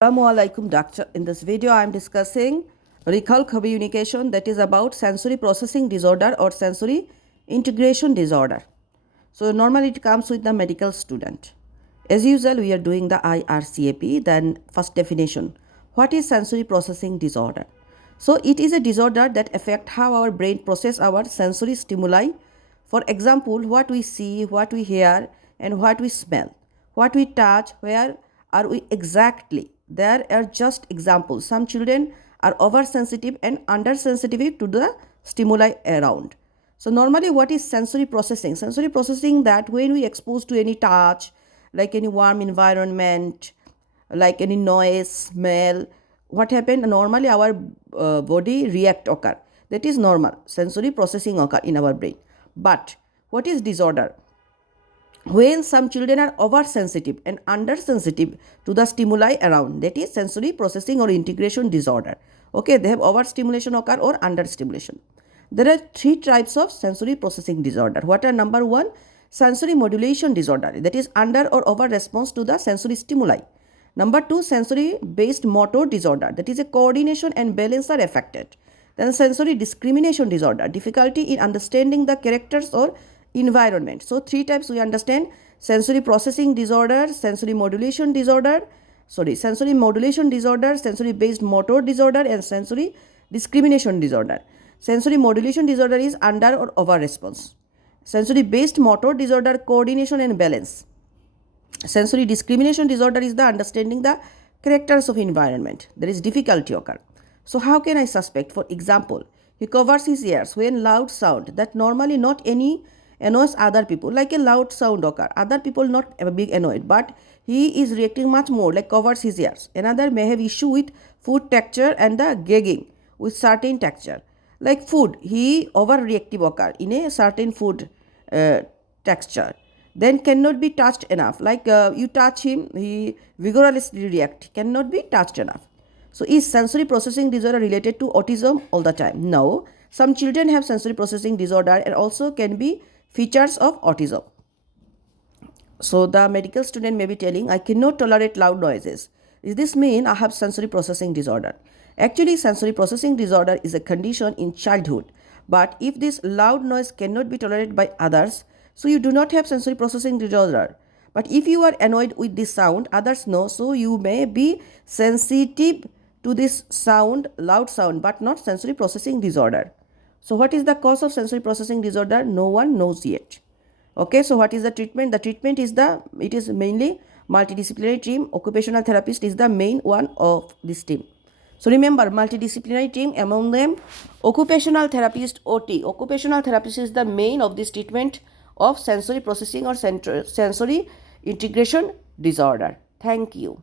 Assalamualaikum doctor. In this video I am discussing recall communication, that is about sensory processing disorder or sensory integration disorder. So normally it comes with the medical student. As usual we are doing the IRCAP. Then first definition, what is sensory processing disorder? So it is a disorder that affects how our brain process our sensory stimuli. For example, what we see, what we hear, and what we smell, what we touch, where are we exactly. There are just examples. Some children are oversensitive and undersensitive to the stimuli around. So normally what is sensory processing? Sensory processing, that when we exposed to any touch, like any warm environment, like any noise, smell, what happened, normally our body react occur. That is normal sensory processing occur in our brain. But what is disorder? When some children are oversensitive and undersensitive to the stimuli around, that is sensory processing or integration disorder. Okay, they have overstimulation occur or understimulation. There are three types of sensory processing disorder. What are? Number one, sensory modulation disorder, that is under or over response to the sensory stimuli. Number two, sensory based motor disorder, that is a coordination and balance are affected. Then sensory discrimination disorder, difficulty in understanding the characters or environment. So three types we understand: sensory processing disorder, sensory modulation disorder, sensory modulation disorder, sensory based motor disorder, and sensory discrimination disorder. Sensory modulation disorder is under or over response. Sensory based motor disorder, coordination and balance. Sensory discrimination disorder is the understanding the characters of environment. There is difficulty occur. So how can I suspect? For example, he covers his ears when loud sound that normally not any annoys other people, like a loud sound occur. Other people not a big annoyed, but he is reacting much more, like covers his ears. Another may have issue with food texture and the gagging with certain texture. Like food, he overreactive occur in a certain food texture. Then cannot be touched enough, like you touch him, he vigorously react, cannot be touched enough. So is sensory processing disorder related to autism all the time? No. Some children have sensory processing disorder and also can be features of autism. So the medical student may be telling, I cannot tolerate loud noises. Does this mean I have sensory processing disorder? Actually, sensory processing disorder is a condition in childhood. But if this loud noise cannot be tolerated by others, so you do not have sensory processing disorder. But if you are annoyed with this sound, others know, so you may be sensitive to this sound, loud sound, but not sensory processing disorder. So what is the cause of sensory processing disorder? No one knows yet. Okay, so what is the treatment? The treatment is it is mainly multidisciplinary team. Occupational therapist is the main one of this team. So remember, multidisciplinary team, among them occupational therapist, OT. Occupational therapist is the main of this treatment of sensory processing or sensory integration disorder. Thank you.